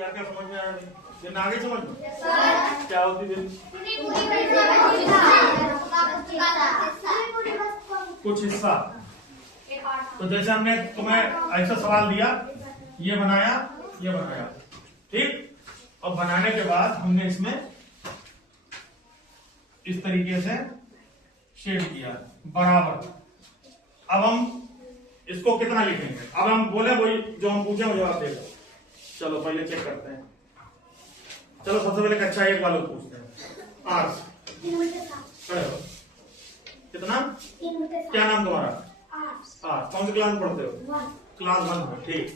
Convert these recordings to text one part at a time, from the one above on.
क्या क्या समझ में आया? दिन आगे समझ में क्या होती दिन? कुछ हिस्सा। तो जैसे हमने तुम्हें ऐसा सवाल दिया, ये बनाया, ये बनाया, ठीक। और बनाने के बाद हमने इसमें इस तरीके से शेड किया बराबर। अब हम इसको कितना लिखेंगे? अब हम बोले वही जो हम पूछे वो जवाब देगा। चलो पहले चेक करते हैं। चलो सबसे पहले कक्षा 1 वालों को पूछते हैं। आर्ट्स कितना? क्या नाम तुम्हारा? आर्ट्स। कौन सी क्लास में पढ़ते हो? क्लास 1 में, ठीक।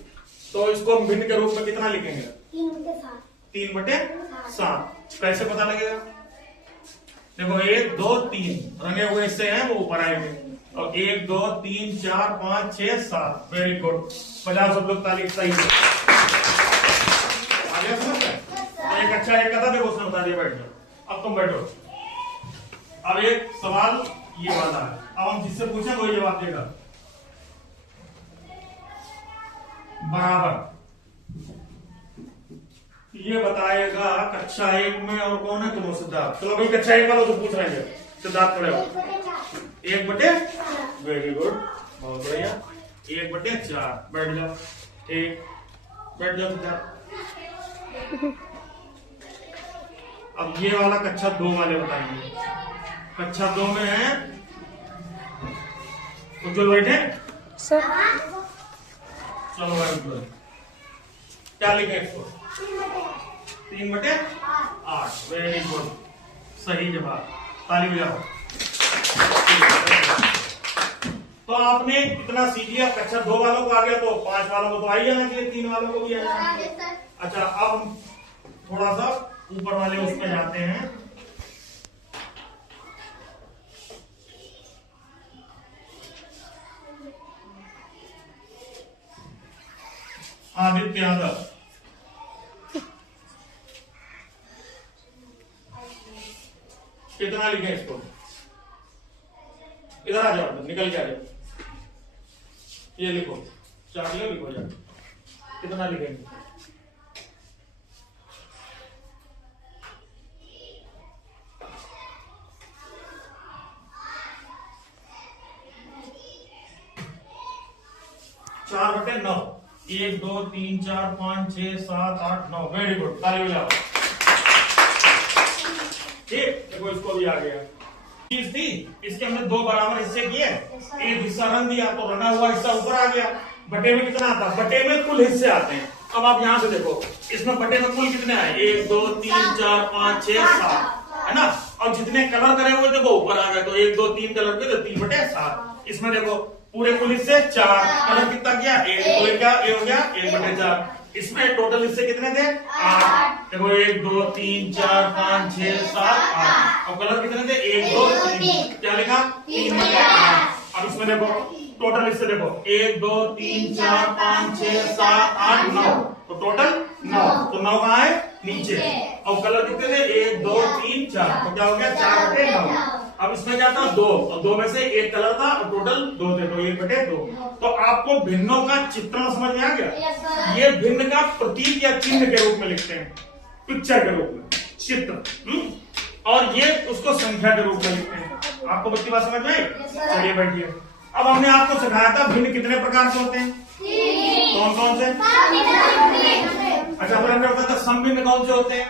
तो इसको हम भिन्न के रूप में कितना लिखेंगे? 3/7। कैसे पता लगेगा? देखो 1 2 3 रंगे हुए हिस्से हैं, वो ऊपर आएंगे। और 1 2 3 4 5 6 7। वेरी गुड, 50 सब लोग ताली सही है। आगे समझ गए? एक अच्छा एक था, देखो उसने बता दिया, बैठ जाओ। अब तुम बैठो। अब एक सवाल ये वाला है, अब हम जिससे पूछे वही जवाब देगा बराबर। ये बताएगा कक्षा 1 में और कौन है? तुम सिद्धार्थ। चलो भाई कक्षा 1 वालों से पूछ रहे हैं। सिद्धार्थ खड़े हो। 1/4। वेरी गुड, बहुत बढ़िया। 1/4 बैठ जाओ, ठीक। बैठ जाओ सिद्धार्थ। अब ये वाला कक्षा 2 वाले बताएंगे। कक्षा 2 में है उज्जवल, बैठे सर। चलो भाई उज्जवल, क्या लिखे इसको? 3/8। वेरी गुड, सही जवाब, ताली बजाओ। तो आपने इतना सीख लिया। कक्षा 2 वालों को आ गया, तो 5 वालों को तो आ ही जाना चाहिए, 3 वालों को भी आ जाना चाहिए। अच्छा, अब हम थोड़ा सा ऊपर वाले उसमें जाते हैं। आदित्य यादव, कितना लिखे इसको? इधर आ जाओ, निकल के आ जाओ। ये लिखो, 4 लिखो जाओ। कितना लिखेंगे? चार बटे 9। 1 2 3 4 5 6 7 8 9। वेरी गुड, ताली बजाओ। ठीक, देखो इसको भी आ गया। चीज थी, इसके हमने 2 बराबर हिस्से किए। एक हिस्सा रंग दिया तो रंगा हुआ हिस्सा ऊपर आ गया। बटे में कितना आता? बटे में कुल हिस्से आते हैं। अब आप यहां से देखो, इसमें बटे में कुल कितने आए? 1 2 3 4 5 6 7, है ना। और जितने कलर करे हुए थे वो ऊपर आ गए, तो 1 2 3 कलर के, तो 3/7। इसमें देखो पूरे कुल हिस्से 4, कलर कितना गया? 1 2 क्या हो गया? 1/4। इसमें टोटल हिस्से कितने थे? 8। देखो 1 2 3 4 5 6 7 8। और कलर कितने थे? 1 2 3। क्या लिखा? 3/8। अब इसमें देखो टोटल हिस्से, देखो 1 2 3 4 5 6 7 8 9। तो टोटल 9। तो 9 कहाँ है? नीचे। और कलर कितने थे? 1 2 3 4। तो क्या हो गया? 4/9। अब इसमें क्या था? 2, और 2 में से 1 कलर था और टोटल 2 थे, तो 1/2। तो आपको भिन्नों का चित्रण समझ में आ गया? ये भिन्न का प्रतीक या चिन्ह के रूप में लिखते हैं, पिक्चर के रूप में, चित्र। और ये उसको संख्या के रूप में लिखते हैं। आपको बच्ची बात समझ में आई? चलिए बैठिए। अब हमने आपको सिखाया था भिन्न कितने प्रकार के होते हैं? कौन कौन से? अच्छा, फिर हमने बताया था समभिन्न कौन से होते हैं?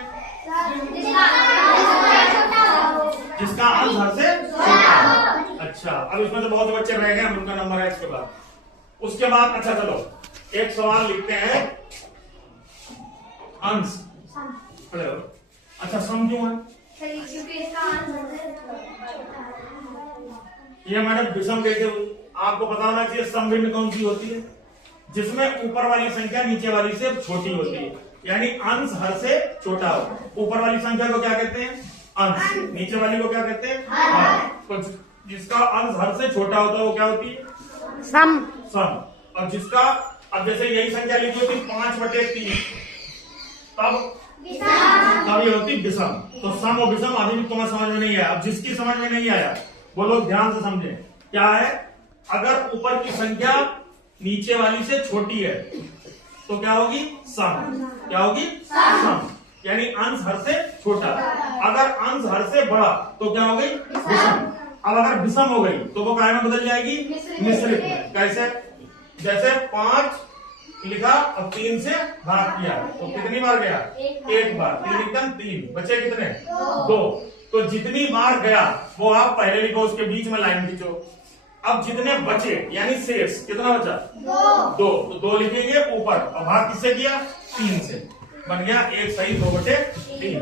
जिसका अंश हर से छोटा। अच्छा, अब इसमें तो बहुत बच्चे रह गए, हम उनका नंबर है इसके बाद। उसके बाद अच्छा चलो एक सवाल लिखते हैं। अंश खड़े हो। अच्छा, सम क्यों है? ये मैंने विषम कैसे हुई? आपको पता होना चाहिए समभिन्न कौन सी होती है? जिसमें ऊपर वाली संख्या नीचे वाली से छोटी होती है, यानी अंश हर से छोटा हो। ऊपर वाली संख्या को क्या कहते हैं? अंश। नीचे वाली को क्या कहते हैं? हर। तो जिसका अंश हर से छोटा होता है वो क्या होती है? सम। सम। और जिसका, अब जैसे यही संख्या लिखी होती 5/3, तब ये होती विषम। तो सम और विषम अभी भी तुम्हें समझ में नहीं आया। अब जिसकी समझ में नहीं आया वो लोग ध्यान से समझे। क्या है? अगर ऊपर की संख्या नीचे वाली से छोटी है तो क्या होगी? सम। क्या होगी? सम। यानी अंश हर से छोटा। अगर अंश हर से बड़ा तो क्या हो गई? विषम। अब अगर विषम हो गई तो वो काय में बदल जाएगी? मिश्रित में। कैसे? जैसे 5 लिखा और 3 से भाग किया तो कितनी बार गया? एक बार। 3 एकदम 3 बचे कितने? 2। तो जितनी बार गया वो आप पहले लिखो, उसके बीच में लाइन खींचो। अब जितने बचे यानी शेष कितना बचा? 2। तो 2 लिखेंगे ऊपर और भाग किससे किया? 3 से। बन गया 1 सही 2/3।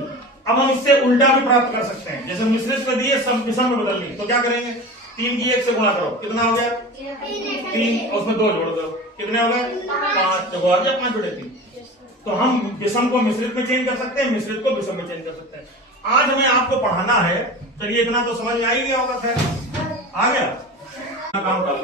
अब हम इससे उल्टा भी प्राप्त कर सकते हैं। जैसे मिश्रित को दिए सम विषम में बदल ली तो क्या करेंगे? 3 की 1 से गुणा करो, कितना हो गया? 3। उसमें 2 जोड़ दो, कितने हो गए? 5। तो आ गया 5/3। तो हम विषम को मिश्रित में चेंज कर सकते हैं, मिश्रित को विषम में चेंज कर सकते हैं। आज हमें आपको पढ़ाना है, चलिए इतना तो समझ में आ ही गया होगा। खैर आ गया काम कर